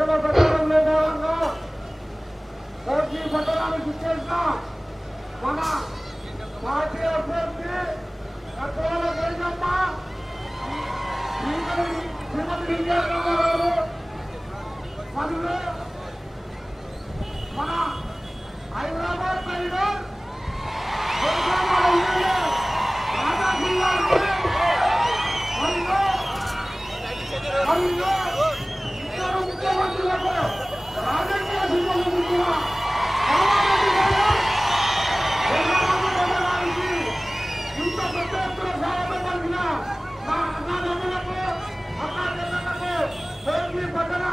ఎన్నికల ప్రచారంలో భాగంగా కోటి పట్టణానికి ఇచ్చేసిన మన పార్టీ అభ్యర్థి కట్వాల గైజమ్మ శ్రీమతి గారు మరియు మన హైదరాబాద్ సైడ్ మరియు ఇద్దరు ముఖ్యమంత్రులకు రాజకీయ సంబంధించిన ఇంత పెద్ద ఎత్తున స్వాగతం పలికిన మా అన్నదమ్ములకు అక్కాచెల్లెళ్లకు కోటి పట్టణ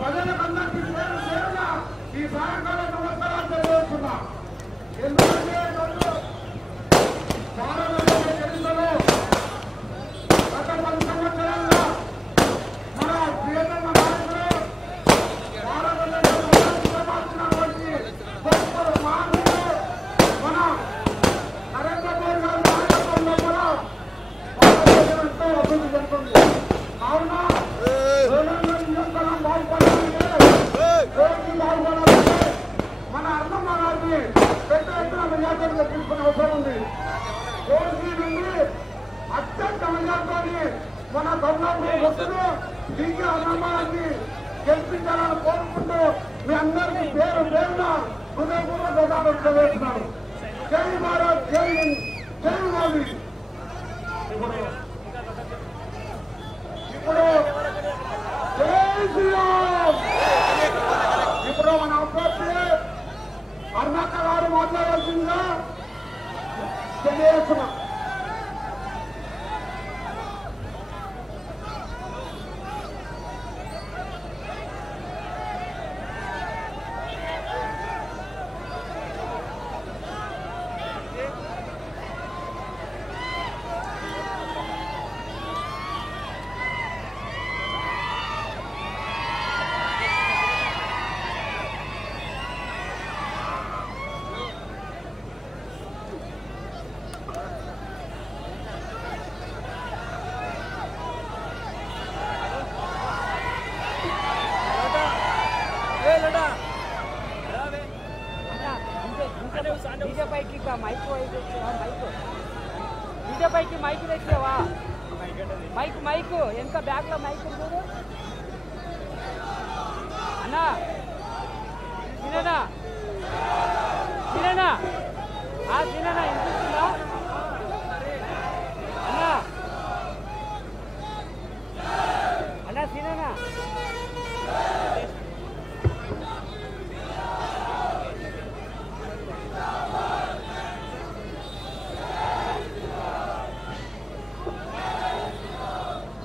ప్రజలకందరికీ పేరు పేరున ఈ సాయంకాల నమస్కారాలు తెలియజేస్తున్నా. ఎందుకంటే భారతదేశ చరిత్రలో గత 10 సంవత్సరాలుగా మన ప్రియతమ నాయకుడు భారతదేశంలో మార్చినటువంటి గొప్ప మహనీయుడు మన నరేంద్ర మోడీ గారి నాయకత్వంలో కూడా భారతదేశం ఎంతో అభివృద్ధి చెందుతుంది. కావున నిరంతరం బాగుపడాలంటే బాగుపడాలంటే మన అన్నమ్మ గారిని పెద్ద ఎత్తున మెజార్టీలు తీసుకునే అవసరం ఉంది. కోటి నుండి అత్యంత మెజార్టీ మన గవర్నర్ భక్తులు దీనికి అన్నమ్మాన్ని గెలిపించాలని కోరుకుంటూ మీ అందరికీ పేరు పేరున హృదయపూర్వక ధన్యవాదాలు వేస్తున్నాను. జై భారత్, జై హింద్, జై మోదీ. ఇప్పుడు జై శ్రీరామ్. ఇప్పుడు మన అభ్యర్థి అరుణాక గారు మాట్లాడాల్సిందిగా తెలియజేస్తున్నాం. డీజేపైకి మైక్ తెచ్చావా? మైక్ ఎంత బ్యాగ్ లో మైక్ చూడు అన్నా. తిననా తిననా తిననా వినిపిస్తుందా అన్నా? అన్నా తిననా?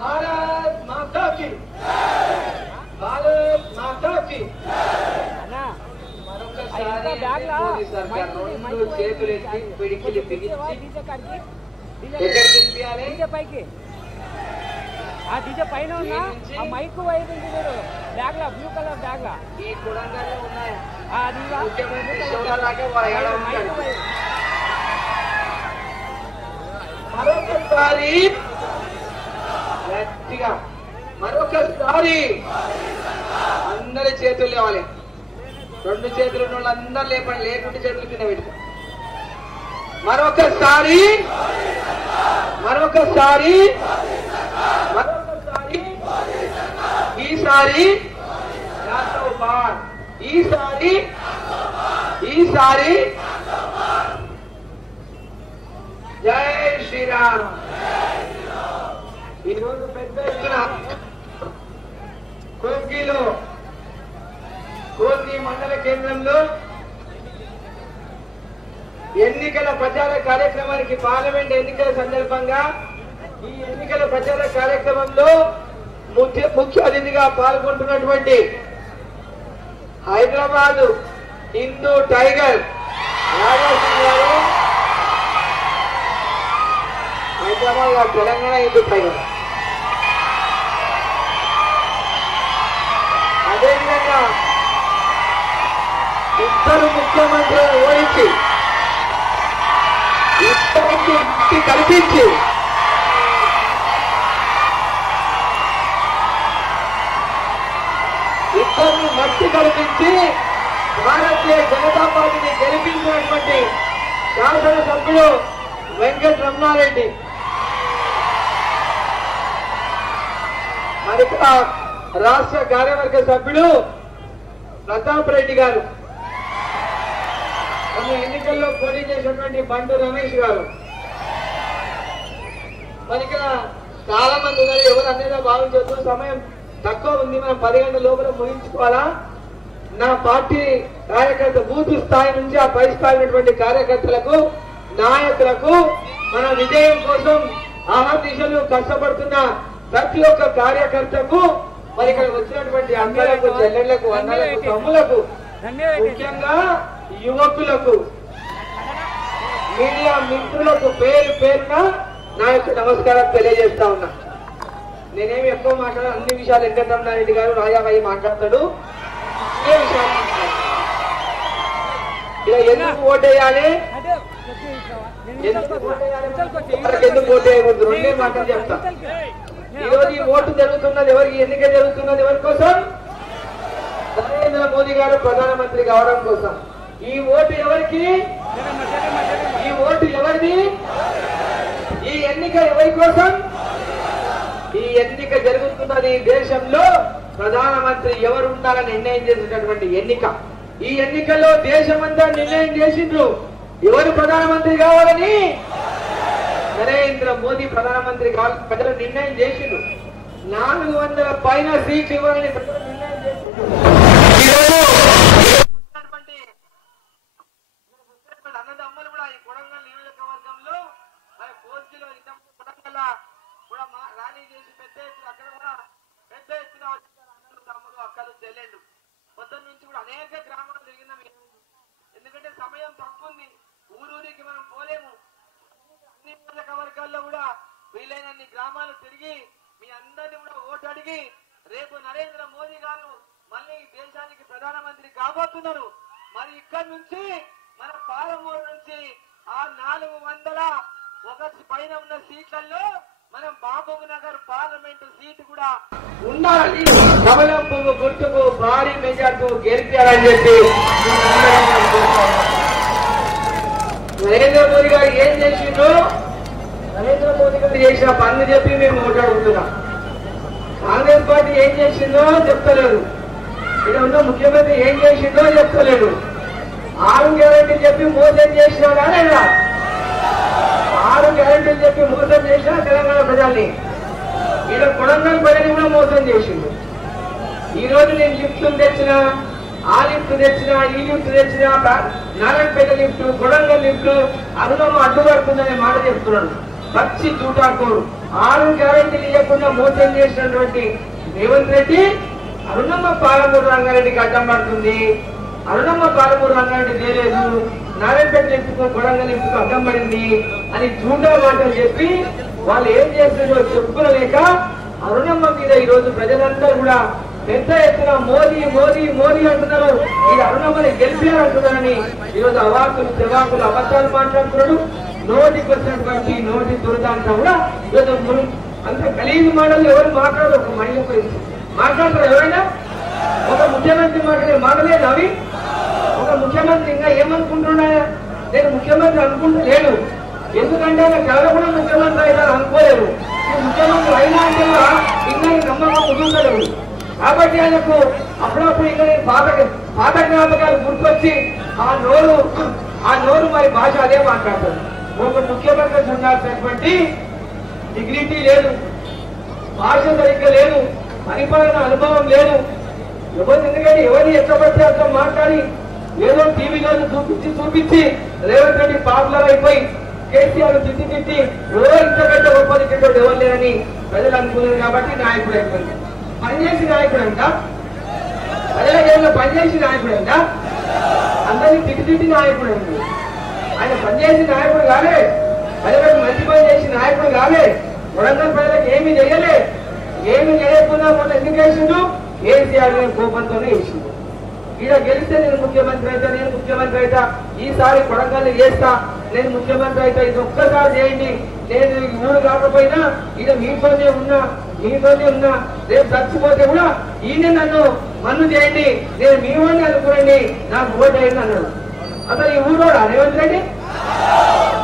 भारत माता की, भारत माता की. చేతులెత్తి పిడికిలి బిగించి డీజే పైకి ఆ డీజే పైన ఉన్నా ఆ మైక్ వైపు బ్యాగ్ లా బ్లూ కలర్ బ్యాగ్ లా ఈ కుడంగానే ఉన్నాయి. అది మరొకసారి గట్టిగా మరొకసారి అందరి చేతులు లేవాలి. 2 చేతులు ఉన్న వాళ్ళు అందరు లేపండి, లేకుంటే చేతులు కింద పెడతాం. మరొకసారి మరొకసారి మరొకసారి ఈసారి ఈసారి ఈసారి జై శ్రీరామ్. ఈరోజు పెద్ద ఎత్తున కోకిలో కోటి మండల కేంద్రంలో ఎన్నికల ప్రచార కార్యక్రమానికి పార్లమెంట్ ఎన్నికల సందర్భంగా ఈ ఎన్నికల ప్రచార కార్యక్రమంలో ముఖ్య అతిథిగా పాల్గొంటున్నటువంటి హైదరాబాద్ హిందూ టైగర్ రాజాసింగ్ గారు, హైదరాబాద్ తెలంగాణ హిందూ టైగర్, అదేవిధంగా ఇద్దరు ముఖ్యమంత్రులను ఓడించి ఇద్దరికి కల్పించి ఒక్కరిని మట్టి కల్పించి భారతీయ జనతా పార్టీని గెలిపించినటువంటి శాసనసభ్యుడు వెంకట రమణారెడ్డి. మరి రాష్ట్ర కార్యవర్గ సభ్యుడు ప్రతాప్ రెడ్డి గారు, కొన్ని ఎన్నికల్లో పోటీ చేసినటువంటి బండు రమేష్ గారు. మరి ఇక్కడ చాలా మంది ఉన్నారు, ఎవరు అనేది భావించవచ్చు. సమయం తక్కువ ఉంది, మనం 10 గంటల లోపల ముగించుకోవాలా. నా పార్టీ కార్యకర్త బూత్ స్థాయి నుంచి ఆ పై స్థాయి ఉన్నటువంటి కార్యకర్తలకు, నాయకులకు, మన విజయం కోసం ఆహర్నిశలు కష్టపడుతున్న ప్రతి ఒక్క కార్యకర్తకు, మరి ఇక్కడ వచ్చినటువంటి అన్నలకు, చెల్లెళ్లకు, అన్నలకు, తమ్ములకు, ముఖ్యంగా యువకులకు, మీడియా మిత్రులకు పేరు పేరున నా యొక్క నమస్కారం తెలియజేస్తా ఉన్నా. నేనేమి ఎక్కువ మాట్లాడాలి, అన్ని విషయాలు వెంకటరమణారెడ్డి గారు రాజాబాయి మాట్లాడతాడు. ఏ విషయాలు ఇలా ఎందుకు ఓటేయాలి, ఎందుకు ఓటేయకూడదు, రెండే మాటలు చెప్తా. ఈరోజు ఈ ఓటు జరుగుతున్నది ఎవరికి, ఎన్నిక జరుగుతున్నది ఎవరి కోసం? నరేంద్ర మోదీ గారు ప్రధానమంత్రి కావడం కోసం. ఈ ఓటు ఎవరికి? ఈ ఓటు ఎవరిది? ఈ ఎన్నిక ఎవరి కోసం? ఈ ఎన్నిక జరుగుతున్నది దేశంలో ప్రధానమంత్రి ఎవరు ఉండాలని నిర్ణయం చేసినటువంటి ఎన్నిక. ఈ ఎన్నికల్లో దేశమంతా నిర్ణయం చేసిండ్రు ఎవరు ప్రధానమంత్రి కావాలని. నరేంద్ర మోదీ ప్రధానమంత్రి కావాలని ప్రజలు నిర్ణయం చేసిండ్రు. 400 పైన సీట్లు ఇవ్వాలని ప్రజలు నిర్ణయం చేసిండ్రు. అన్నదమ్ములు కూడా ఈ కొడంగల్ నియోజకవర్గంలో మరి కోర్టులో కొడంగల్ కూడా ర్యాలీ చేసి పెద్ద ఎత్తున అక్కడ కూడా పెద్ద ఎత్తున వచ్చారు అన్నలు, తమ్ములు, అక్కలు, చెల్లెళ్ళు. పొద్దున్న నుంచి కూడా అనేక గ్రామాలు తిరిగినాం. ఎందుకంటే సమయం తక్కువ ఉంది, ఊరూరికి మనం పోలేము. అన్ని నియోజకవర్గాల్లో కూడా వీలైనన్ని గ్రామాలు తిరిగి మీ అందరినీ కూడా ఓటు అడిగి రేపు నరేంద్ర మోదీ గారు మళ్ళీ దేశానికి ప్రధానమంత్రి కాబోతున్నారు. మరి ఇక్కడి నుంచి మన పాలమూరు నుంచి ఆ 401 పైన ఉన్న సీట్లలో మనం మహబూబ్ నగర్ పార్లమెంటు సీటు కూడా ఉండాలని, కమలం పువ్వు గుర్తుకు భారీ మెజార్టీ గెలిపారని చెప్పి నరేంద్ర మోదీ గారు ఏం చేసిండ్రు, నరేంద్ర మోదీ గారు చేసిన పనులు చెప్పి మేము ఓటాడుతున్నాం. కాంగ్రెస్ పార్టీ ఏం చేసిందో చెప్తలేదు, ఇక్కడ ఉన్న ముఖ్యమంత్రి ఏం చేసిందో చెప్తలేదు. 6 గ్యారెంటీలు చెప్పి మోసం చేసినా లేదా? 6 గ్యారెంటీలు చెప్పి మోసం చేసినా తెలంగాణ ప్రజల్ని. ఇక్కడ కొడంగల్ ప్రజల్ని కూడా మోసం చేసిండు. ఈ రోజు నేను లిఫ్ట్ తెచ్చిన, ఆ లిఫ్ట్ తెచ్చిన, ఈ లిఫ్ట్ తెచ్చిన, నారాయణపేట లిఫ్ట్, కొడంగల్ లిఫ్ట్, అరుణమ్మ అడ్డుపడుతుందనే మాట చెప్తున్నాడు. పచ్చి చూటాకోరు. 6 గ్యారెంటీలు ఇవ్వకుండా మోసం చేసినటువంటి రేవంత్ రెడ్డి అరుణమ్మ పాలమూరు రంగారెడ్డికి అడ్డం పడుతుంది, అరుణమ్మ పాలమూరు రంగారెడ్డి తేలేదు, నారాయణపేట లిఫ్ట్కు, కొడంగల్ లిఫ్ట్కు అడ్డం పడింది అని చూడా మాటలు చెప్పి వాళ్ళు ఏం చేస్తున్నారో చెప్పుకోలేక అరుణమ్మ మీద ఈ రోజు ప్రజలందరూ కూడా పెద్ద ఎత్తున మోదీ మోదీ మోదీ అంటున్నారు. ఇది అరుణమ్మని గెలిపారంటున్నారని ఈరోజు అవాకులు చెవాకులు అబద్ధాలు మాట్లాడుతున్నాడు. నోటికి వచ్చినటువంటి నోటి దురదంతా కూడా ఈరోజు అంత గలీజు మాటలు ఎవరు మాట్లాడరు. ఒక మహిళ గురించి మాట్లాడతారు ఎవరైనా? ఒక ముఖ్యమంత్రి మాట్లాడే మాటలేదు అవి. ఒక ముఖ్యమంత్రి ఇంకా ఏమనుకుంటున్నాయా? నేను ముఖ్యమంత్రి అనుకుంటలేను, ఎందుకంటే ఆయన కళ కూడా ముఖ్యమంత్రి అయినారు అనుకోలేరు. ముఖ్యమంత్రి అయినా అంటే కూడా ఇంకా నమ్మకం కుదురుతలేవు. కాబట్టి ఆయనకు అప్పుడప్పుడు ఇంకా పాత జ్ఞాపకాలు గుర్తొచ్చి ఆ నోరు మరి భాష అదే మాట్లాడతారు. ఒక ముఖ్యమంత్రి ఉండాల్సినటువంటి డిగ్నిటీ లేదు, భాష సరిగ్గా లేదు, పరిపాలన అనుభవం లేదు. ఎందుకంటే ఎవరిని ఎక్కబడితే అట్లా మాట్లాడి ఏదో టీవీలో చూపించి రేవంత్ రెడ్డి పాపులర్ అయిపోయి కేసీఆర్ తిట్టి ఇంతకంటే గొప్పదికేటోడు ఎవరు లేరని ప్రజలు అనుకున్నారు. కాబట్టి నాయకుడు అయిపోయింది. పనిచేసి నాయకుడు అంట, ప్రజల పనిచేసి నాయకుడు అంట, అందరినీ తిట్టి నాయకుడు అండి. ఆయన పనిచేసి నాయకుడు కాలే, ప్రజలకు మంచి పని చేసి నాయకుడు కాలే, వరంగల్ ప్రజలకు ఏమీ చేయలే. ఏమి చేయకుండా మొన్న ఎందుకు వేసిండు? కేసీఆర్ కోపంతోనే వేసిండు. ఈడ గెలిస్తే నేను ముఖ్యమంత్రి అవుతా, ఈసారి కొడంగల్ని చేస్తా, నేను ముఖ్యమంత్రి అవుతా, ఇది ఒక్కసారి చేయండి, నేను ఊరు కాకపోయినా ఇక మీతోనే ఉన్నా రేపు చచ్చిపోతే కూడా ఈయన నన్ను మన్ను చేయండి, నేను మీ వాడిని అనుకోండి, నాకు ఓటు అయింది అన్నాడు. అసలు ఈ ఊరోడా రేవంత్ రెడ్డి?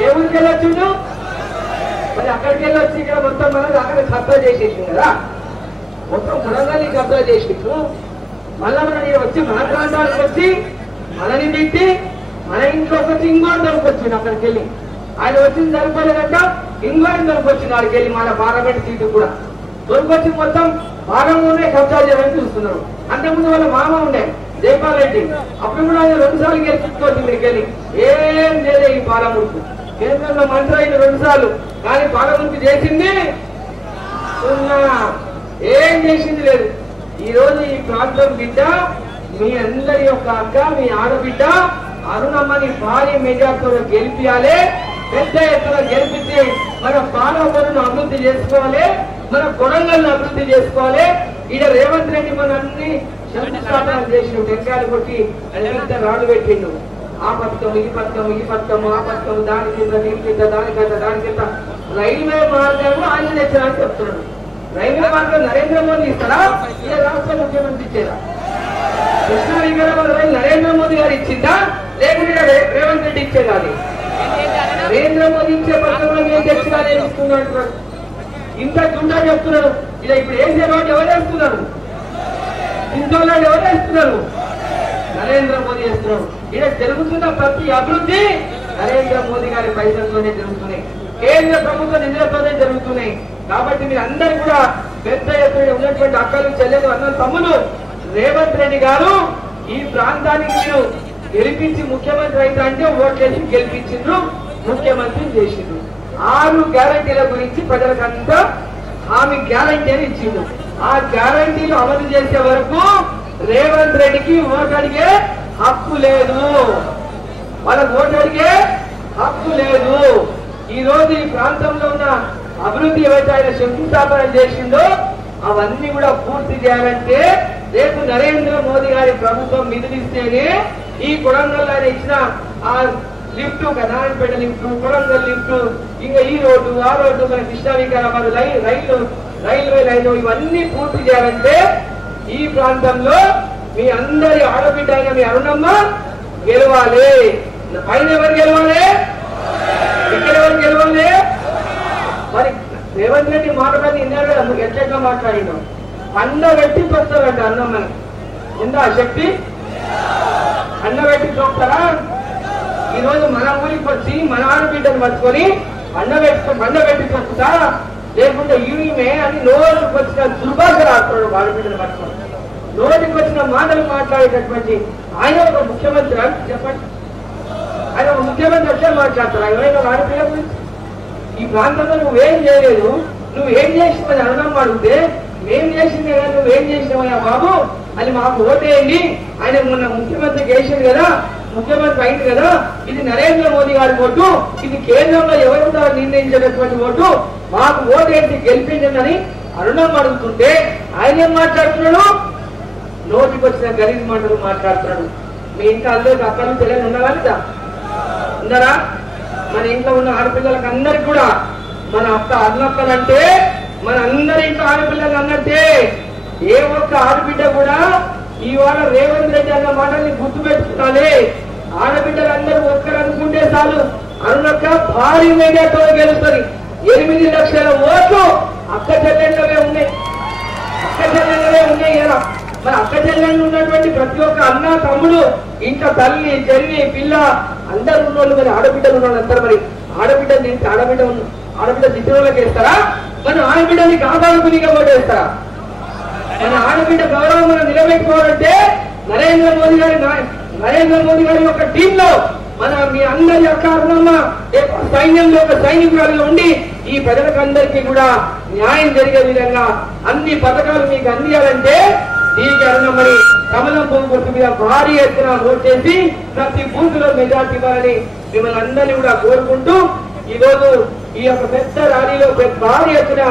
ఏ ఊరికి వెళ్ళొచ్చు? మరి అక్కడికి వెళ్ళొచ్చి ఇక్కడ మొత్తం మనది అక్కడ కబ్జా చేసేసింది కదా, మొత్తం కొడంగల్ని కబ్జా చేసిండు. మళ్ళా మన వచ్చి మన ప్రాంతానికి వచ్చి మనని తిట్టి మన ఇంట్లోకి వచ్చి ఇంకోటి దొరికొచ్చింది. అక్కడికి వెళ్ళి ఆయన వచ్చింది సరిపోలేదంట, ఇంకోటి దొరికొచ్చింది. అక్కడికి వెళ్ళి మన పార్లమెంట్ సీటు కూడా దొరికొచ్చి మొత్తం భాగంలోనే కబ్జా చేయాలని చూస్తున్నారు. అంతకుముందు వాళ్ళ మామ ఉండే జైపాల్ రెడ్డి, అప్పుడు కూడా ఆయన 2 సార్లు గెలుచుకోవచ్చు. మీకు వెళ్ళి ఏం చేయలే ఈ పాలమూర్తి. కేంద్రంలో మంత్రి అయిన 2 సార్లు, కానీ పాలమూర్తి చేసింది ఏం చేసింది లేదు. ఈ రోజు ఈ ప్రాంతం బిడ్డ, మీ అందరి యొక్క అక్క, మీ ఆడబిడ్డ అరుణమ్మని భారీ మెజార్టీతో గెలిపియాలి. పెద్ద ఎత్తున గెలిపించి మన పాలమూరును అభివృద్ధి చేసుకోవాలి, మన కొడంగల్ని అభివృద్ధి చేసుకోవాలి. ఈడ రేవంత్ రెడ్డి మన అన్ని శంకుస్థాపనలు చేసిండు, టెంకాయలు కొట్టి పెద్ద రాళ్ళు పెట్టిండు. ఆ పథకం, ఈ పథకం, ఈ పథకం, ఆ పథకం, దాని కింద, దీని కింద, దానికంత, దాని కింద. రైల్వే మార్గాలు ఆయన తెచ్చారని చెప్తున్నాడు. రైల్వే మార్గం నరేంద్ర మోదీ ఇస్తారా, ఇలా రాష్ట్ర ముఖ్యమంత్రి ఇచ్చేదా? కృష్ణా వికారాబాద్ రైలు నరేంద్ర మోదీ గారు ఇచ్చిందా, లేకుంటే రేవంత్ రెడ్డి ఇచ్చేదా? అది నరేంద్ర మోదీ ఇచ్చే పథకంలో ఏం తెచ్చినా ఇస్తున్నాడు. ఇంత దుండా చెప్తున్నారు. ఇలా ఇప్పుడు ఏం చేయడం ఎవరు వేస్తున్నారు? ఇంట్లో ఎవరు వేస్తున్నారు? నరేంద్ర మోదీ వేస్తున్నారు. ఇలా జరుగుతున్న ప్రతి అభివృద్ధి నరేంద్ర మోదీ గారి పైసలతోనే జరుగుతున్నాయి, కేంద్ర ప్రభుత్వ నిధులతోనే జరుగుతున్నాయి. కాబట్టి మీరు అందరూ కూడా పెద్ద ఎత్తున ఉన్నటువంటి అక్కలు, చెల్లెలు, అన్న తమ్ములు, రేవంత్ రెడ్డి గారు ఈ ప్రాంతానికి మీరు గెలిపించి ముఖ్యమంత్రి అయితే అంటే ఓట్లేసి గెలిపించిండ్రు, ముఖ్యమంత్రి చేసిండ్రు. 6 గ్యారంటీల గురించి ప్రజలకంతా హామీ గ్యారంటీ అని ఇచ్చిండు. ఆ గ్యారంటీలు అమలు చేసే వరకు రేవంత్ రెడ్డికి ఓటు అడిగే హక్కు లేదు, వాళ్ళకి ఓటు అడిగే హక్కు లేదు. ఈ రోజు ఈ ప్రాంతంలో ఉన్న అభివృద్ధి ఏవైతే ఆయన శంకుస్థాపన చేసిందో అవన్నీ కూడా పూర్తి చేయాలంటే రేపు నరేంద్ర మోదీ గారి ప్రభుత్వం నిధులిస్తేనే ఈ కొడంగల్ ఆయన ఇచ్చిన ఆ lift, Narayanpet lift, Kodangal lift, ఇంకా ఈ రోడ్డు, ఆ రోడ్డు, మన కృష్ణా వికారాబాద్ రైల్వే లైన్ ఇవన్నీ పూర్తి చేయాలంటే ఈ ప్రాంతంలో మీ అందరి ఆడబిడ్డ అయిన మీ అరుణమ్మ గెలవాలి. పైన ఎవరు గెలవాలి? ఇక్కడ ఎవరు గెలవాలి? మరి రేవంత్ రెడ్డి మాట్లాడి ఇన్నాడు ఎట్లా మాట్లాడినా అన్న పెట్టి చూస్తారంట. అన్నమ్మని ఉందా శక్తి? అన్న పెట్టి చూస్తారా? ఈ రోజు మన ఊరికి వచ్చి మన ఆడబిడ్డను పట్టుకొని అన్న పెట్టి చూస్తా, లేకుంటే ఈమె అని నోటికి వచ్చిన దుర్భాష రాస్తున్నాడు. ఆడబిడ్డను పట్టుకొని నోటికి వచ్చిన మాటలు మాట్లాడేటటువంటి ఆయన ఒక ముఖ్యమంత్రి అని చెప్పండి. ఆయన ఒక ముఖ్యమంత్రి ఎట్లా మాట్లాడతారు? ఎవరైనా ఆడపిల్ల గురించి ఈ ప్రాంతంలో నువ్వేం చేయలేదు, నువ్వేం చేసినావని అరుణమ్మ అడిగితే మేం చేసిందే కదా, నువ్వేం చేసినావయ్యా బాబు అని మాకు ఓటేయండి. ఆయన మొన్న ముఖ్యమంత్రి చేసింది కదా, ముఖ్యమంత్రి అయింది కదా, ఇది నరేంద్ర మోదీ గారి ఓటు, ఇది కేంద్రంలో ఎవరుంటారో నిర్ణయించినటువంటి ఓటు, మాకు ఓటేసి గెలిపించండి అరుణమ్మ అడుగుతుంటే ఆయన ఏం మాట్లాడుతున్నాడు? నోటికి వచ్చిన గరీబ్ మాటలు మాట్లాడుతున్నాడు. మీ ఇంట్లో అందరికి అక్కలు తెలియని ఉన్నారా లేదా? ఉన్నారా? మన ఇంట్లో ఉన్న ఆడపిల్లలకు అందరికి కూడా మన అన్నక్కలంటే మన అందరి ఇంట్లో ఆడపిల్లలు అన్నట్టే. ఏ ఒక్క ఆడబిడ్డ కూడా ఇవాళ రేవంత్ రెడ్డి అన్న మాటల్ని గుర్తుపెట్టుకోవాలి. ఆడబిడ్డలు అందరూ ఒక్కరు అనుకుంటే చాలు, అరుణక్క భారీ మెజార్టీతో గెలుస్తుంది. 8 లక్షల ఓట్లు అక్క చెల్లెళ్ళవే ఉన్నాయి, అక్క చెల్లెళ్ళవే ఉన్నాయి కదా. మరి అక్క చెల్లెళ్ళు ఉన్నటువంటి ప్రతి ఒక్క అన్న, తమ్ముడు, ఇంట్లో తల్లి, చెల్లి, పిల్ల అందరు ఉన్నోళ్ళు, మరి ఆడబిడ్డలు ఉన్నోళ్ళు అందరు. మరి ఆడబిడ్డ దిట్టిన వాళ్ళకి వేస్తారా? మన ఆడబిడ్డని కాపాడుకునిగా ఓటేస్తారా? మన ఆడబిడ్డ గౌరవం మనం నిలబెట్టుకోవాలంటే నరేంద్ర మోదీ గారి యొక్క టీంలో మన మీ అందరి యొక్క అరుణమ్మ సైన్యంలో ఒక సైనికురాలుగా ఉండి ఈ ప్రజలకు అందరికీ కూడా న్యాయం జరిగే విధంగా అన్ని పథకాలు మీకు అందియాలంటే దీనికి అరుణమ్మని కమలం పువ్వు గుర్తు మీద భారీ ఎత్తున ఓట్ చేసి ప్రతి బూత్ లో మెజార్టీ ఇవ్వాలని మిమ్మల్ని అందరినీ కూడా కోరుకుంటూ ఈ రోజు ఈ యొక్క పెద్ద ర్యాలీలో భారీ ఎత్తున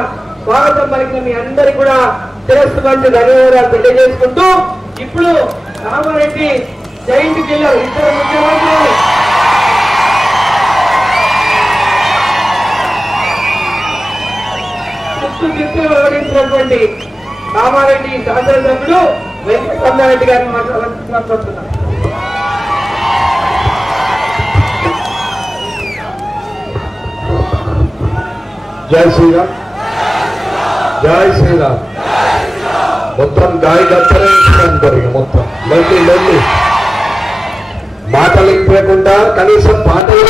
స్వాగతం పలికిన మీ అందరికీ కూడా శిరస్సు మంచి ధన్యవాదాలు తెలియజేసుకుంటూ ఇప్పుడు రామారెడ్డి జైంట్ కిల్లర్ ఇద్దరు ముఖ్యమంత్రులు చుట్టూ ఓడించినటువంటి కామారెడ్డి శాసనసభ్యుడు వెంకటరమణారెడ్డి గారిని మాట్లాడుతున్నారు. జై శ్రీరామ్, జై శ్రీరామ్. మొత్తం గాయ గచ్చరే మొత్తం లొల్లి మాటలు ఇవ్వకుండా కనీసం పాటలు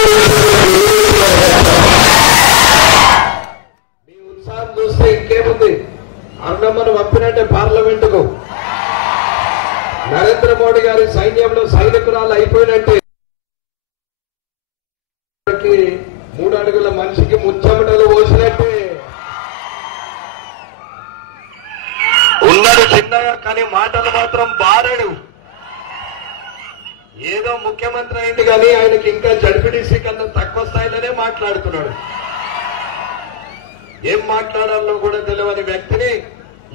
మీ ఉత్సాహం చూస్తే ఇంకేముంది. అన్నమ్మను పంపినట్టే పార్లమెంటుకు. నరేంద్ర మోడీ గారి సైన్యంలో సైనికురాలు అయిపోయినట్టే. 3 అడుగుల మనిషికి ముచ్చమటలు పోసినట్టే ఉన్నాడు చిన్నగా, కానీ మాటలు మాత్రం బారాడు. ఏదో ముఖ్యమంత్రి అయింది కానీ ఆయనకి ఇంకా జడ్పీటీసీ కన్నా తక్కువ స్థాయిలోనే మాట్లాడుతున్నాడు. ఏం మాట్లాడాలో కూడా తెలియని వ్యక్తిని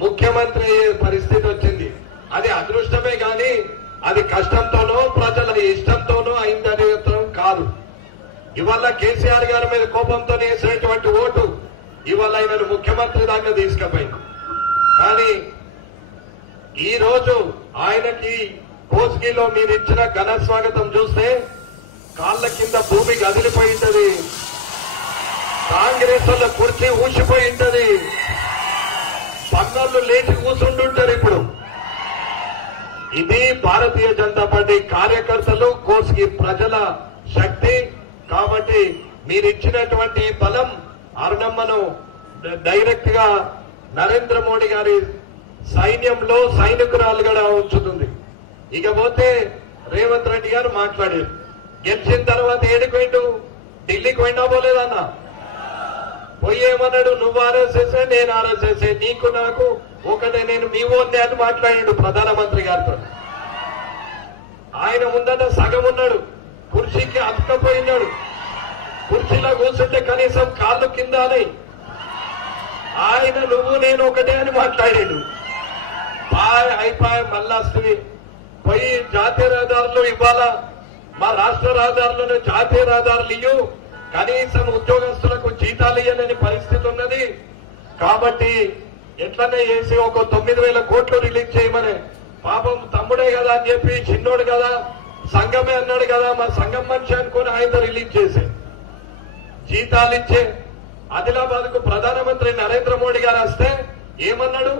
ముఖ్యమంత్రి అయ్యే పరిస్థితి వచ్చింది. అది అదృష్టమే కానీ అది కష్టంతోనో ప్రజల ఇష్టంతోనో అయిందనే కాదు. ఇవాళ కేసీఆర్ గారి మీద కోపంతో వేసినటువంటి ఓటు ఇవాళ ఆయన ముఖ్యమంత్రి దాకా తీసుకుపోయింది. కానీ ఈ రోజు ఆయనకి కోస్గిలో మీరు ఇచ్చిన ఘన స్వాగతం చూస్తే కాళ్ల కింద భూమి కదిలిపోయి ఉంటది. కాంగ్రెస్ వల్ల కుర్చీ ఊసిపోయి ఉంటది. పన్నోళ్ళు లేచి కూర్చుంటుంటారు. ఇప్పుడు ఇది భారతీయ జనతా పార్టీ కార్యకర్తలు, కోస్గి ప్రజల శక్తి. కాబట్టి మీరు ఇచ్చినటువంటి బలం అరుణమ్మను డైరెక్ట్ గా నరేంద్ర మోడీ గారి సైన్యంలో సైనికురాలుగా ఉంచుతుంది. ఇకపోతే రేవంత్ రెడ్డి గారు మాట్లాడారు. గెలిచిన తర్వాత ఏడికి పోయిండు? ఢిల్లీకి పోయినా పోలేదన్న. పోయేమన్నాడు, నువ్వు ఆర్ఎస్ఎస్ నేను ఆర్ఎస్ఎస్, నీకు నాకు ఒకటే, నేను మీ ఓన్నే అని మాట్లాడాడు ప్రధానమంత్రి గారితో. ఆయన ముందట సగం ఉన్నాడు, కుర్చీకి అతుకపోయినాడు. కుర్చీలో కూర్చుంటే కనీసం కాళ్ళు కింద అని ఆయన నువ్వు నేను ఒకటే అని మాట్లాడాడు. అయిపోయి మళ్ళా వస్తుంది. పోయి జాతీయ రహదారులు ఇవ్వాలా, మా రాష్ట్ర రహదారులను జాతీయ రహదారులు ఇయ్యు, కనీసం ఉద్యోగస్తులకు జీతాలు ఇయ్యలేని పరిస్థితి ఉన్నది. కాబట్టి ఎట్లనే చేసి ఒక 9,000 కోట్లు రిలీజ్ చేయమని. పాపం తమ్ముడే కదా అని చెప్పి, చిన్నోడు కదా, సంఘమే అన్నాడు కదా, మా సంఘం మనిషి అనుకుని ఆయన రిలీజ్ చేసే జీతాలు ఇచ్చే. ఆదిలాబాద్ కు ప్రధానమంత్రి నరేంద్ర మోడీ గారు వస్తే ఏమన్నాడు?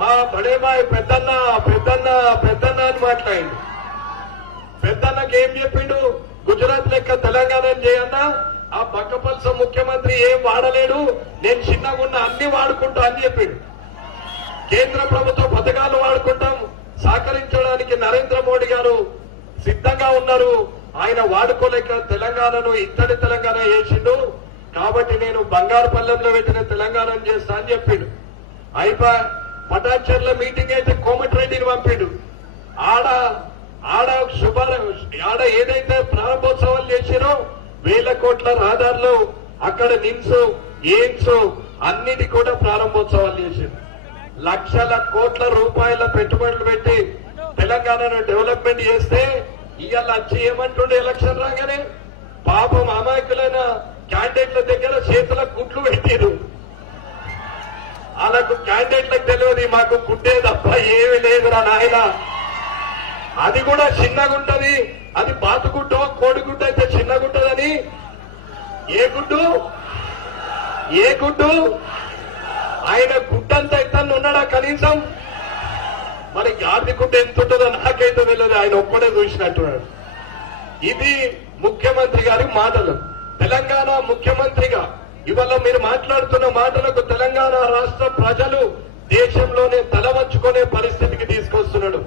మా బడేమాయి పెద్దన్న పెద్దన్న పెద్దన్న అని మాట్లాడిండు. పెద్దన్నకి ఏం చెప్పిండు? గుజరాత్ లెక్క తెలంగాణ చేయన్నా, ఆ బక్కపల్స ముఖ్యమంత్రి ఏం వాడలేడు, నేను చిన్నగున్న అన్ని వాడుకుంటా అని చెప్పిండు. కేంద్ర ప్రభుత్వ పథకాలు వాడుకుంటాం, సహకరించడానికి నరేంద్ర మోడీ గారు సిద్ధంగా ఉన్నారు. ఆయన వాడుకోలేక తెలంగాణను ఇత్తడి తెలంగాణ చేసిండు. కాబట్టి నేను బంగారు పల్లెంలో పెట్టిన తెలంగాణను చేస్తా అని చెప్పిండు. పటాచర్ల మీటింగ్ అయితే కోమటిరెడ్డిని పంపిండు. ఆడ ఏదైతే ప్రారంభోత్సవాలు చేసిరో 1,000 కోట్ల రహదారులు, అక్కడ నిమ్స్, ఎయిమ్స్ అన్నిటి కూడా ప్రారంభోత్సవాలు చేసిండు. లక్షల కోట్ల రూపాయల పెట్టుబడులు పెట్టి తెలంగాణను డెవలప్మెంట్ చేస్తే ఇవాళ వచ్చి ఏమంటుండే ఎలక్షన్ రాగానే పాపం అమాయకులైన క్యాండిడేట్ల దగ్గర చేతుల గుడ్లు పెట్టారు. వాళ్ళకు క్యాండిడేట్లకు తెలియదు మాకు గుడ్డే తప్ప ఏమి లేదురా నాయన. అది కూడా చిన్నగుంటది, అది బాతుగుడ్డో కోడిగుడ్డు అయితే చిన్నగుంటదని. ఏ గుడ్డు ఆయన గుడ్డంతా ఎత్తని ఉన్నాడా కనీసం? మరి గాడి గుడ్డ ఎంత ఉంటుందో నాకైతే తెలియదు, ఆయన ఒక్కడే చూసినట్టున్నాడు. ఇది ముఖ్యమంత్రి గారి మాటలు. తెలంగాణ ముఖ్యమంత్రిగా ఇవాళ మీరు మాట్లాడుతున్న మాటలకు తెలంగాణ రాష్ట్ర ప్రజలు దేశంలోనే తల వంచుకునే పరిస్థితికి తీసుకొస్తున్నాడు.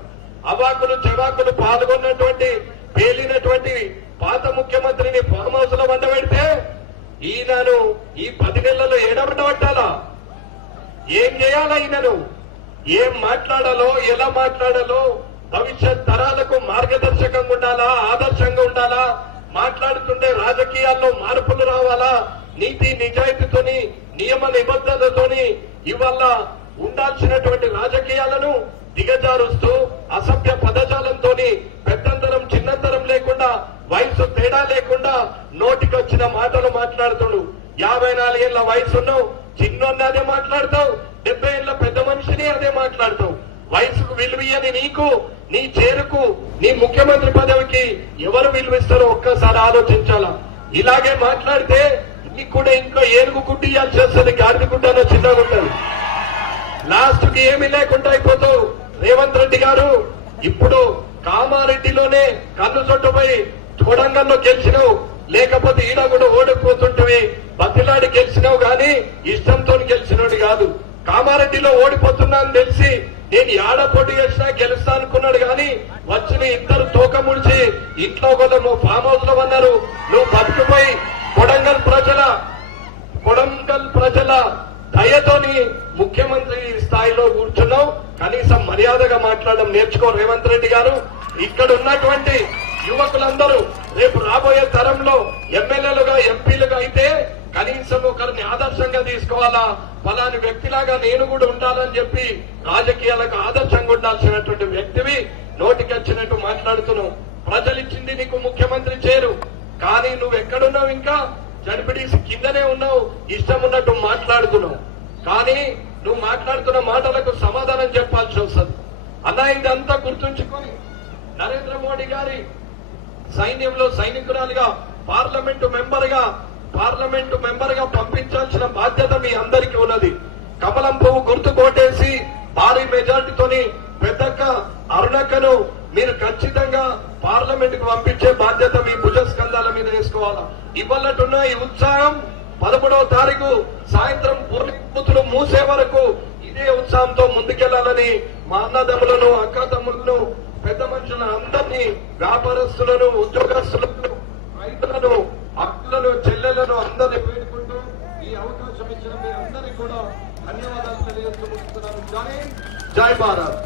అవాకులు చెవాకులు పాల్గొన్నటువంటి పేలినటువంటి పాత ముఖ్యమంత్రిని ఫామ్ హౌస్ లో వండబెడితే ఈయనను ఈ 10 నెలల్లో ఎడబెట్టబట్టాలా? ఏం చేయాలా? ఈయనను ఏం మాట్లాడాలో, ఎలా మాట్లాడాలో, భవిష్యత్ తరాలకు మార్గదర్శకంగా ఉండాలా, ఆదర్శంగా ఉండాలా, మాట్లాడుతుంటే రాజకీయాల్లో మార్పులు రావాలా, నీతి నిజాయితీతోని నియమ నిబద్ధతతోని ఇవాళ ఉండాల్సినటువంటి రాజకీయాలను దిగజారుస్తూ అసభ్య పదజాలంతో పెద్దంతరం చిన్నంతరం లేకుండా వయసు తేడా లేకుండా నోటికొచ్చిన మాటలు మాట్లాడుతాడు. 54 ఏళ్ల వయసును చిన్నోన్నదే మాట్లాడతావు, 70 ఏళ్ల పెద్ద మనిషిని ఇలానే మాట్లాడతావు. వయసుకు విలువయ్యని నీకు, నీ చేరుకు, నీ ముఖ్యమంత్రి పదవికి ఎవరు విలువిస్తారో ఒక్కసారి ఆలోచించాలా. ఇలాగే మాట్లాడితే నీకు కూడా ఇంకా ఏనుగు గుడ్డి ఇవ్వాల్సి వస్తుంది, గాడిద గుడ్డలో చిన్నగా ఉంటుంది. లాస్ట్ కి ఏమీ లేకుండా అయిపోతావు. రేవంత్ రెడ్డి గారు ఇప్పుడు కామారెడ్డిలోనే కన్ను చుట్టుపోయి కొడంగల్లో గెలిచినావు, లేకపోతే ఈడ కూడా ఓడిపోతుంటే బతిలాడి గెలిచినావు గాని ఇష్టంతో గెలిచినోడు కాదు. కామారెడ్డిలో ఓడిపోతున్నా అని తెలిసి నేను ఏడ పోటీ చేసినా గెలుస్తా అనుకున్నాడు గాని వచ్చిన ఇద్దరు తోక ముడిచి ఇంట్లో కూడా నువ్వు ఫామ్ హౌస్ లో ఉన్నారు. నువ్వు బతుకుపోయి కొడంగల్ ప్రజల దయతోని ముఖ్యమంత్రి స్థాయిలో కూర్చున్నావు. కనీసం మర్యాదగా మాట్లాడడం నేర్చుకో రేవంత్ రెడ్డి గారు. ఇక్కడ ఉన్నటువంటి యువకులందరూ రేపు రాబోయే తరంలో ఎమ్మెల్యేలుగా, ఎంపీలుగా అయితే కనీసం ఒకరిని ఆదర్శంగా తీసుకోవాలా. ఫలాని వ్యక్తిలాగా నేను కూడా ఉండాలని చెప్పి రాజకీయాలకు ఆదర్శంగా ఉండాల్సినటువంటి వ్యక్తివి నోటికి వచ్చినట్టు మాట్లాడుతున్నావు. ప్రజలు ఇచ్చింది నీకు ముఖ్యమంత్రి చేరు, కానీ నువ్వు ఎక్కడున్నావు? ఇంకా జడ్పీటీసీ కిందనే ఉన్నావు, ఇష్టం ఉన్నట్టు మాట్లాడుతున్నావు. కానీ నువ్వు మాట్లాడుతున్న మాటలకు సమాధానం చెప్పాల్సి వస్తుంది. అన్నా ఇదంతా గుర్తుంచుకొని నరేంద్ర మోడీ గారి సైన్యంలో సైనికురాలుగా పార్లమెంటు మెంబర్ గా పంపించాల్సిన బాధ్యత మీ అందరికీ ఉన్నది. కమలం పువ్వు గుర్తు కోటేసి భారీ మెజార్టీతోని పెద్దక్క అరుణక్కను మీరు ఖచ్చితంగా పార్లమెంట్ కు పంపించే బాధ్యత మీ భుజస్కంధాల మీద వేసుకోవాలా. ఇవ్వాలటున్న ఈ ఉత్సాహం 11వ తారీఖు సాయంత్రం బూతులు మూసే వరకు ఇదే ఉత్సాహంతో ముందుకెళ్లాలని మా అన్నదమ్ములను, అక్కదమ్ములను, పెద్ద మనుషులను అందరినీ, వ్యాపారస్తులను, ఉద్యోగస్తులను, రైతులను, అక్కలను, చెల్లెలను అందరినీ వేడుకుంటూ ఈ అవకాశం ఇచ్చిన మీ అందరికీ కూడా ధన్యవాదాలు తెలియజేస్తున్నాను. జై భారత్.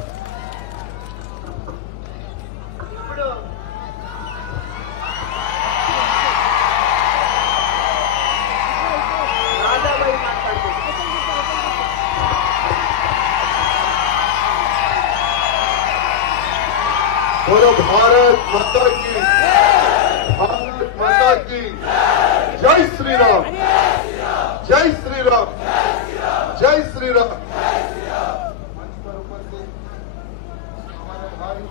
बोलो भारत माता की, जय श्री राम, जय श्री राम, जय श्री राम। मंच पर उपस्थित हमारे भाई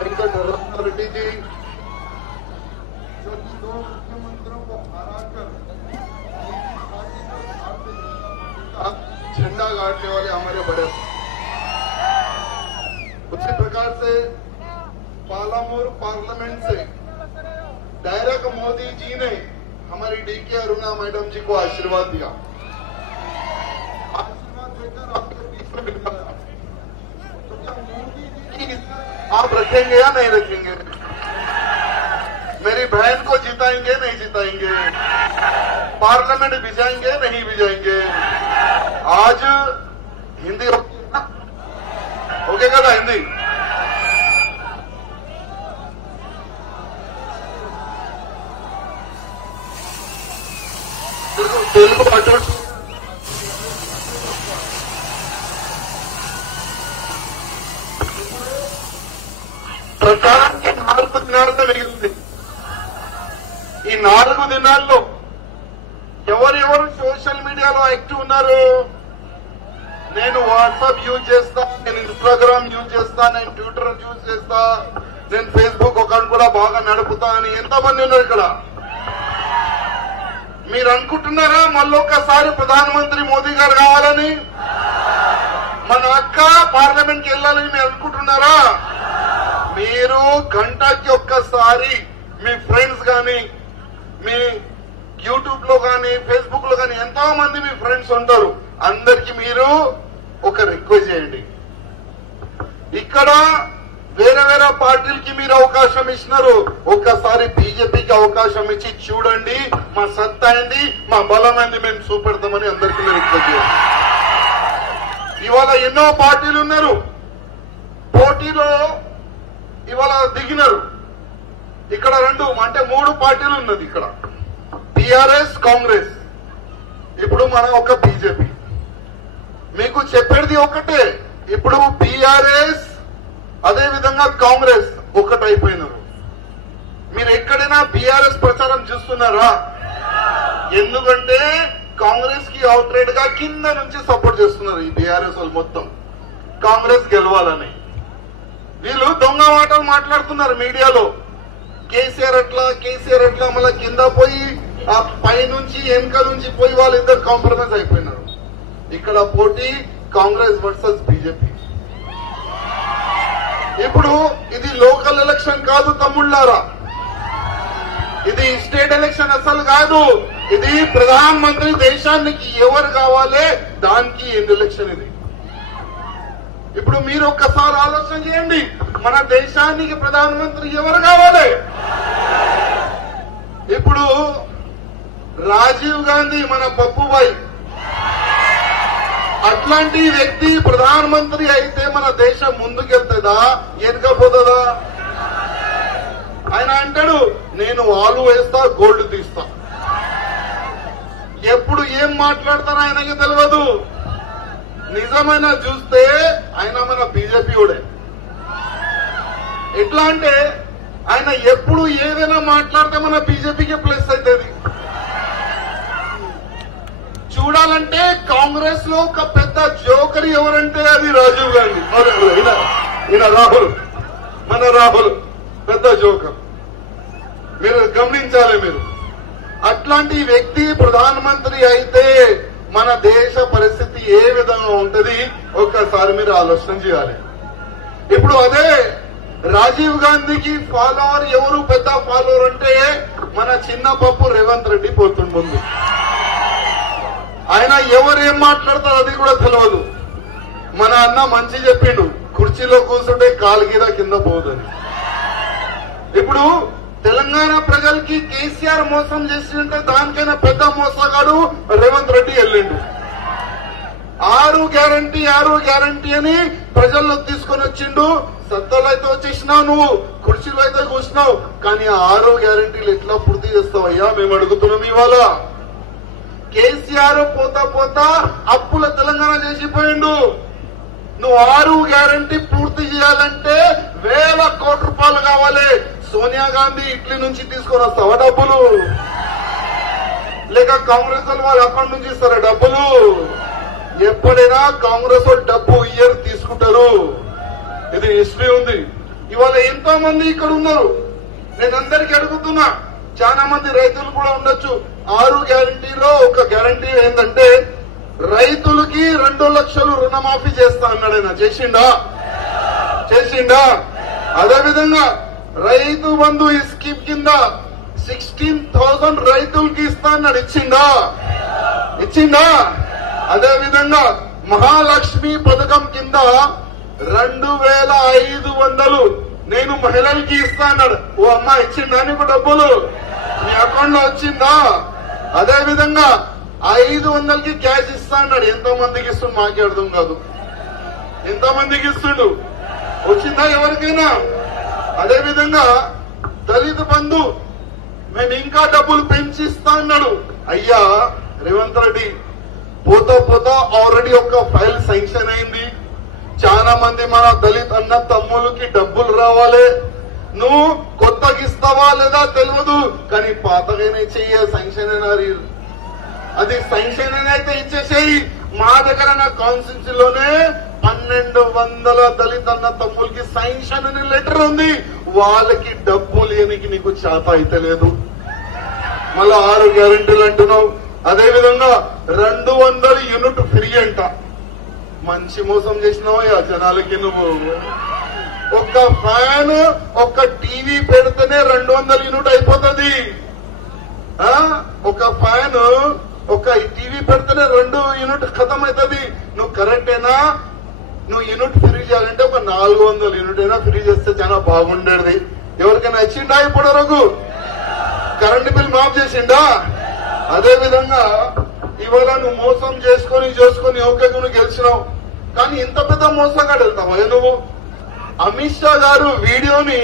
वेंकट रेड्डी जी, जो 2 मुख्यमंत्रियों को हराकर झंडा गाड़ने वाले हमारे बड़े, उसी प्रकार से पालामोर पार्लियामेंट से डायरेक्ट मोदी जी ने हमारी डीके अरुणा मैडम जी को आशीर्वाद दिया। आशीर्वाद देकर आपके बीच में बिठाया, तो क्या मोदी जी की आप रखेंगे या नहीं रखेंगे? मेरी बहन को जिताएंगे नहीं जिताएंगे? पार्लियामेंट भिजाएंगे नहीं भिजाएंगे? आज हिंदी ओके కదా హిందీ? తెలుగు అటు ప్రచారానికి 4 దినాలతో మిగిలింది. ఈ 4 దినాల్లో ఎవరెవరు సోషల్ మీడియాలో యాక్టివ్ ఉన్నారు? నేను వాట్సాప్ యూజ్ చేస్తా, నేను ఇన్స్టాగ్రామ్ యూజ్ చేస్తా, నేను ట్విట్టర్ యూజ్ చేస్తా, నేను ఫేస్బుక్ అకౌంట్ కూడా బాగా నడుపుతా అని ఎంతమంది ఉన్నారు ఇక్కడ? మీరు అనుకుంటున్నారా మళ్ళొక్కసారి ప్రధానమంత్రి మోదీ గారు కావాలని? మన అక్క పార్లమెంట్ కి వెళ్ళాలని మీరు అనుకుంటున్నారా? మీరు గంటకి ఒక్కసారి మీ ఫ్రెండ్స్ గాని, మీ యూట్యూబ్ లో గాని, ఫేస్బుక్ లో గాని ఎంతో మంది మీ ఫ్రెండ్స్ ఉంటారు, అందరికి మీరు ఒక రిక్వెస్ట్ చేయండి. ఇక్కడ వేరే వేరే పార్టీలకి మీరు అవకాశం ఇచ్చినారు, ఒక్కసారి బీజేపీకి అవకాశం ఇచ్చి చూడండి, మా సత్తా ఏంది, మా బలమైంది మేము చూపెడతామని అందరికీ మీరు రిక్వెస్ట్ చేయండి. ఇవాళ ఎన్నో పార్టీలు ఉన్నారు, పోటీలో ఇవాళ దిగినారు. ఇక్కడ 3 పార్టీలు ఉన్నది. ఇక్కడ టిఆర్ఎస్, కాంగ్రెస్, ఇప్పుడు మన ఒక బీజేపీ. మీకు చెప్పేది ఒకటే, ఇప్పుడు బీఆర్ఎస్ అదే విధంగా కాంగ్రెస్ ఒకటైపోయినారు. మీరు ఎక్కడైనా బీఆర్ఎస్ ప్రచారం చూస్తున్నారా? ఎందుకంటే కాంగ్రెస్ కి అవుట్ రైట్ గా కింద నుంచి సపోర్ట్ చేస్తున్నారు ఈ బీఆర్ఎస్ వాళ్ళు మొత్తం కాంగ్రెస్ గెలవాలని. వీళ్ళు దొంగ మాటలు మాట్లాడుతున్నారు మీడియాలో. కేసీఆర్ అట్లా మళ్ళీ కింద పోయి ఆ పై నుంచి వెనుక నుంచి పోయి వాళ్ళిద్దరు కాంప్రమైజ్ అయిపోయినారు. ఇక్కడ పోటీ కాంగ్రెస్ వర్సెస్ బీజేపీ. ఇప్పుడు ఇది లోకల్ ఎలక్షన్ కాదు తమ్ముళ్ళారా, ఇది స్టేట్ ఎలక్షన్ అసలు కాదు. ఇది ప్రధాన మంత్రి దేశానికి ఎవరు కావాలి దానికి ఎలక్షన్ ఇది. ఇప్పుడు మీరు ఒక్కసారి ఆలోచన చేయండి, మన దేశానికి ప్రధానమంత్రి ఎవరు కావాలి? ఇప్పుడు రాజీవ్ గాంధీ మన పప్పుబాయి అట్లాంటి వ్యక్తి ప్రధానమంత్రి అయితే మన దేశం ముందుకెళ్తుందా వెనుకపోతుందా? ఆయన అంటాడు నేను ఆలు వేస్తా గోల్డ్ తీస్తా. ఎప్పుడు ఏం మాట్లాడతారో ఆయనకి తెలియదు. నిజమైన చూస్తే ఆయన మన బీజేపీ కూడా ఎట్లా అంటే ఆయన ఎప్పుడు ఏదైనా మాట్లాడితే మన బీజేపీకి ప్లస్ అవుతుంది. చూడాలంటే కాంగ్రెస్ లో ఒక పెద్ద జోకర్ ఎవరంటే అది రాజీవ్ గాంధీ. ఈయన రాహుల్, మన రాహుల్ పెద్ద జోకర్. మీరు గమనించాలి. మీరు అట్లాంటి వ్యక్తి ప్రధానమంత్రి అయితే మన దేశ పరిస్థితి ఏ విధంగా ఉంటది ఒక్కసారి మీరు ఆలోచన చేయాలి. ఇప్పుడు అదే రాజీవ్ గాంధీకి ఫాలోవర్ ఎవరు పెద్ద ఫాలోవర్ అంటే మన చిన్న పప్పు రేవంత్ రెడ్డి పోతుండు ముందు. ఆయన ఎవరు ఏం మాట్లాడతారు అది కూడా తెలియదు. మన అన్న మంచి చెప్పిండు, కుర్చీలో కూర్చుంటే కాలు గీద కింద పోదని. ఇప్పుడు తెలంగాణ ప్రజలకి కేసీఆర్ మోసం చేసింటే దానికైనా పెద్ద మోసగాడు రేవంత్ రెడ్డి వెళ్ళిండు. 6 గ్యారంటీ అని ప్రజల్లో తీసుకొని వచ్చిండు. సత్తలో అయితే వచ్చేసినావు, నువ్వు కుర్చీలో అయితే కూర్చున్నావు, కానీ 6 గ్యారంటీలు ఎట్లా పూర్తి చేస్తావయ్యా మేము అడుగుతున్నాం. ఇవాళ కేసీఆర్ పోతా అప్పుల తెలంగాణ చేసిపోయిండు. నువ్వు 6 గ్యారంటీ పూర్తి చేయాలంటే 1000 కోట్ల రూపాయలు కావాలి. సోనియా గాంధీ ఇట్లీ నుంచి తీసుకొని వస్తావా డబ్బులు? లేక కాంగ్రెస్ వాళ్ళ అకౌంట్ నుంచి ఇస్తారా డబ్బులు? ఎప్పుడైనా కాంగ్రెస్ వాళ్ళు డబ్బు ఇయర్ తీసుకుంటారు. ఇది హిస్టరీ ఉంది. ఇవాళ ఎంతో మంది ఇక్కడ ఉన్నారు. నేను అందరికీ అడుగుతున్నా, చాలా మంది రైతులు కూడా ఉండొచ్చు. 6 గ్యారంటీలో ఒక గ్యారంటీ ఏంటంటే రైతులకి 2 లక్షలు రుణమాఫీ చేస్తా అన్నాడు. ఆయన చేసిండా? అదేవిధంగా రైతు బంధు ఈ స్కీమ్ కింద 16,000 రైతులకి ఇస్తా అన్నాడు. ఇచ్చిందా? అదేవిధంగా మహాలక్ష్మి పథకం కింద 2,500 నేను మహిళలకి ఇస్తా అన్నాడు. ఓ అమ్మ ఇచ్చిందా నీకు డబ్బులు? మీ అకౌంట్ లో వచ్చిందా? అదేవిధంగా 500కి క్యాష్ ఇస్తా అన్నాడు. ఎంతో మందికి ఇస్తుండు మాకే అర్థం కాదు. ఎంతో మందికి ఇస్తుండు, వచ్చిందా ఎవరికైనా? అదేవిధంగా దళిత బంధు మేము ఇంకా డబ్బులు పెంచిస్తా అన్నాడు. అయ్యా రేవంత్ రెడ్డి, పోతా ఆల్రెడీ ఒక ఫైల్ శాంక్షన్ అయింది. చాలా మంది మన దళిత అన్న తమ్ములకి డబ్బులు రావాలి. నువ్వు కొత్తగా ఇస్తావా లేదా తెలియదు, కానీ పాతగానే చెయ్య శాంక్షన్ అయినారు. అది శాంక్షన్ అయితే ఇచ్చేసేయి. మా దగ్గర నా కాన్స్టిట్యూన్సీలోనే 1200 దళిత అన్న తమ్ములకి శాంక్షన్ అనే లెటర్ ఉంది. వాళ్ళకి డబ్బులు ఇవ్వడానికి నీకు చేత అయితే లేదు. మళ్ళా 6 గ్యారెంటీలు అంటున్నావు. అదేవిధంగా 200 యూనిట్ ఫ్రీ అంట. మంచి మోసం చేసినావా జనాలకి నువ్వు. ఒక్క ఫ్యాన్ ఒక్క టీవీ పెడితేనే 200 యూనిట్ అయిపోతుంది. ఒక ఫ్యాన్ ఒక టీవీ పెడితేనే 2 యూనిట్ ఖతం అవుతుంది. నువ్వు కరెక్టేనా? నువ్వు యూనిట్ ఫ్రీ చేయాలంటే ఒక 400 యూనిట్ అయినా ఫ్రీ చేస్తే చాలా బాగుండేది. ఎవరికైనా ఇచ్చిండా ఇప్పుడు వరకు? కరెంటు బిల్ మాఫ్ చేసిండా? అదేవిధంగా ఇవాళ నువ్వు మోసం చేసుకొని ఓకే నువ్వు గెలిచినావు, కానీ ఇంత పెద్ద మోసంగా వెళ్తావా నువ్వు? అమిత్ షా గారు వీడియోని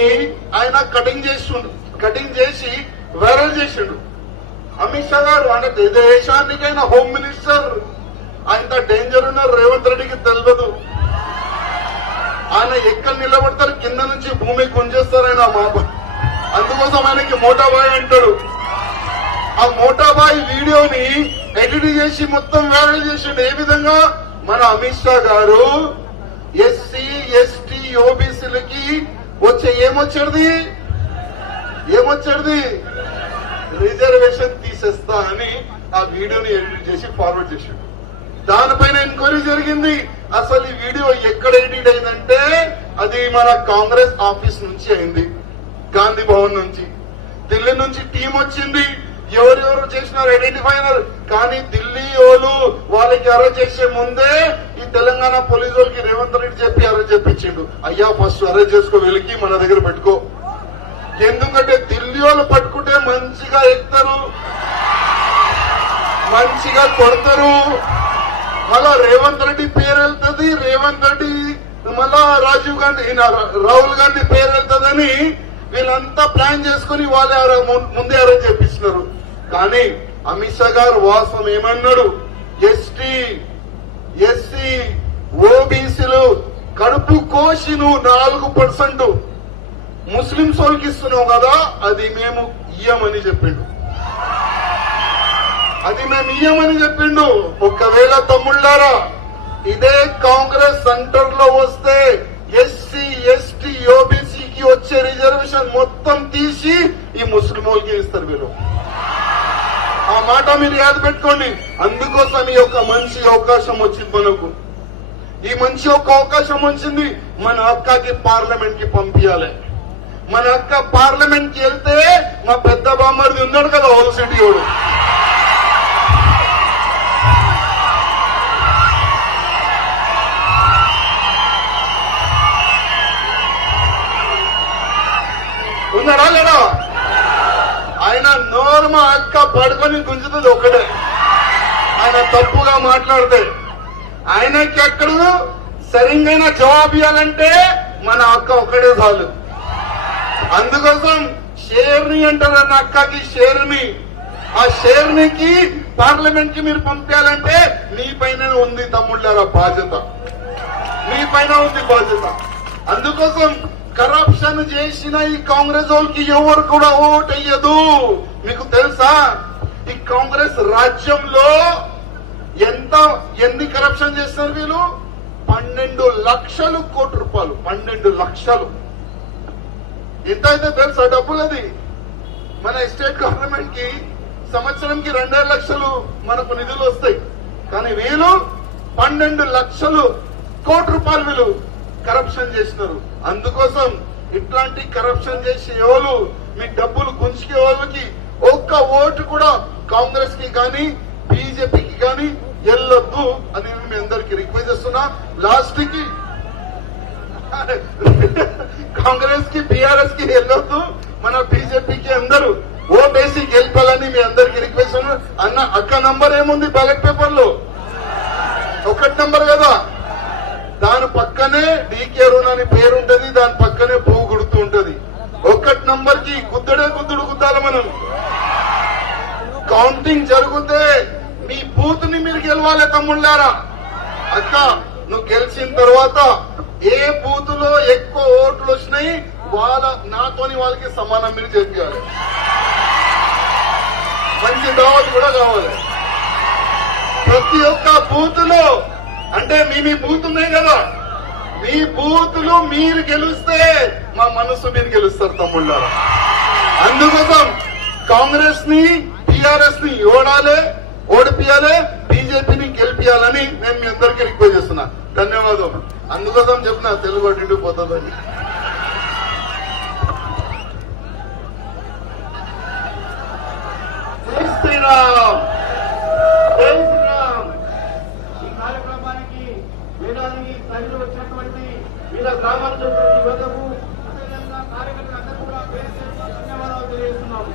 ఆయన కటింగ్ చేసి వైరల్ చేసిండు. అమిత్ షా గారు అంటే దేశానికైనా హోమ్ మినిస్టర్. ఆయన డేంజర్ ఉన్నారు రేవంత్ రెడ్డికి తెలియదు. ఆయన ఎక్కడ నిలబడతారు, కింద నుంచి భూమి గుంజేస్తారు ఆయన అందుకోసం ఆయనకి మోటాబాయ్ అంటాడు. ఆ మోటాబాయ్ వీడియోని ఎడిట్ చేసి మొత్తం వైరల్ చేసిండు. ఏ విధంగా? మన అమిత్ షా గారు ఎస్సీ ఎస్టీ ఓబీసీలకి వచ్చే ఏమొచ్చేది రిజర్వేషన్ తీసేస్తా అని ఆ వీడియోని ఎడిట్ చేసి ఫార్వర్డ్ చేసిండు. దానిపైన ఎంక్వైరీ జరిగింది. అసలు ఈ వీడియో ఎక్కడ ఎడిట్ అయిందంటే అది మన కాంగ్రెస్ ఆఫీస్ నుంచి అయింది, గాంధీ భవన్ నుంచి. ఢిల్లీ నుంచి టీం వచ్చింది, ఎవరెవరు చేసినారు ఐడెంటిఫై అయినారు. కానీ ఢిల్లీ వాళ్ళు వాళ్ళకి అరెస్ట్ చేసే ముందే ఈ తెలంగాణ పోలీసు వాళ్ళకి రేవంత్ రెడ్డి చెప్పి అరెస్ట్ చేపించిండు. అయ్యా ఫస్ట్ అరెస్ట్ చేసుకో, వెలికి మన దగ్గర పెట్టుకో. ఎందుకంటే ఢిల్లీ వాళ్ళు పట్టుకుంటే మంచిగా ఎక్కుతారు, మంచిగా కొడతారు, మళ్ళా రేవంత్ రెడ్డి పేరు వెళ్తుంది, రేవంత్ రెడ్డి మళ్ళా రాహుల్ గాంధీ పేరు వెళ్తుందని వీళ్ళంతా ప్లాన్ చేసుకుని వాళ్ళే ముందే అరెస్ట్ చేపిస్తున్నారు. కానీ అమిత్ షా గారు వాస్తవం ఏమన్నాడు? ఎస్టీ ఎస్సీ ఓబీసీలు కడుపు కోసి నువ్వు 4% ముస్లింస్ వాళ్ళకి ఇస్తున్నావు కదా, అది మేము ఇయ్యమని చెప్పిండు. ఒకవేళ తమ్ముళ్ళారా ఇదే కాంగ్రెస్ సెంటర్ లో వస్తే ఎస్సీ ఎస్టీ ఓబీసీకి వచ్చే రిజర్వేషన్ మొత్తం తీసి ఈ ముస్లిం వాళ్ళకి ఇస్తారు వీళ్ళు. ఆ మాట మీరు యాద పెట్టుకోండి. అందుకోసం ఈ యొక్క మంచి అవకాశం వచ్చింది మనకు. ఈ మంచి ఒక అవకాశం వచ్చింది. మన అక్కకి పార్లమెంట్ కి పంపించాలి. మన అక్క పార్లమెంట్ కి వెళ్తే మా పెద్ద బామ్మర్ది ఉన్నాడు కదా ఓల్ సిటీ వాడు, ఉన్నాడా లేడా? ఆయన నోరు మా అక్క పడుకొని గుంజుతుంది ఒకటే. ఆయన తప్పుగా మాట్లాడితే ఆయనకి ఎక్కడ సరిగ్గా జవాబు ఇవ్వాలంటే మన అక్క ఒక్కడే చాలు. అందుకోసం షేర్ని అంటారన్న అక్కకి షేర్ని, ఆ షేర్నికి పార్లమెంట్ కి మీరు పంపించాలంటే మీ పైన ఉంది తమ్ముళ్ళారా బాధ్యత, మీ పైన ఉంది బాధ్యత. అందుకోసం కరప్షన్ చేసిన ఈ కాంగ్రెస్ వాళ్ళకి ఎవరు కూడా ఓట్ అయ్యదు. మీకు తెలుసా ఈ కాంగ్రెస్ రాజ్యంలో ఎన్ని కరప్షన్ చేస్తారు వీళ్ళు? 12 లక్షల కోట్ల రూపాయలు. 12 లక్షలు ఎంత అయితే తెలుసా డబ్బులు? అది మన స్టేట్ గవర్నమెంట్ కి సంవత్సరంకి 2.5 లక్షలు మనకు నిధులు వస్తాయి. కానీ వీళ్ళు 12 లక్షలు కోట్ల రూపాయలు వీళ్ళు కరప్షన్ చేసినారు. అందుకోసం ఇట్లాంటి కరప్షన్ చేసే వాళ్ళు, మీ డబ్బులు గుంజుకే వాళ్ళకి ఒక్క ఓటు కూడా కాంగ్రెస్ కి కానీ బీజేపీకి కానీ వెళ్ళొద్దు అని మీ అందరికి రిక్వెస్ట్ చేస్తున్నా. లాస్ట్ కి కాంగ్రెస్ కి బీఆర్ఎస్ కి వెళ్ళొద్దు, మన బీజేపీకి అందరూ ఓటేసి గెలిపాలని మీ అందరికి రిక్వెస్ట్ అన్న. అక్క నంబర్ ఏముంది బ్యాలెట్ పేపర్ లో? 1 నంబర్ కదా. దాని పక్కనే డీకే రుణ్ అని పేరుంటది, దాని పక్కనే పువ్వు గుర్తు ఉంటది. 1 నంబర్ కి గుద్దుడు గుద్దాలి మనం. కౌంటింగ్ జరిగితే మీ బూత్ ని మీరు గెలవాలి తమ్ముళ్ళారా. అక్క నువ్వు గెలిచిన తర్వాత ఏ బూత్ లో ఎక్కువ ఓట్లు వచ్చినాయి నాతోని వాళ్ళకి సమానం మీరు చెప్పాలి. మంచి దావత్ కూడా కావాలి. ప్రతి ఒక్క బూత్ లో అంటే మీ బూత్ ఉన్నాయి కదా, మీ బూతులు మీరు గెలిస్తే మా మనసు మీరు గెలుస్తారు తమ్ముళ్ళారా. అందుకోసం కాంగ్రెస్ ని టీఆర్ఎస్ ని ఓడిపియాలి, బీజేపీని గెలిపియాలని నేను మీ అందరికీ రిక్వెస్ట్ చేస్తున్నా. ధన్యవాదం. అందుకోసం చెప్పిన తెలుగు అటు పోతుందని. జై శ్రీరామ్, జై శ్రీరామ్. ఈ కార్యక్రమానికి వేదానికి తల్లి వచ్చినటువంటి వివిధ గ్రామాల యువతకు అదేవిధంగా కార్యకర్తలందరూ కూడా ధన్యవాదాలు తెలియజేస్తున్నాము.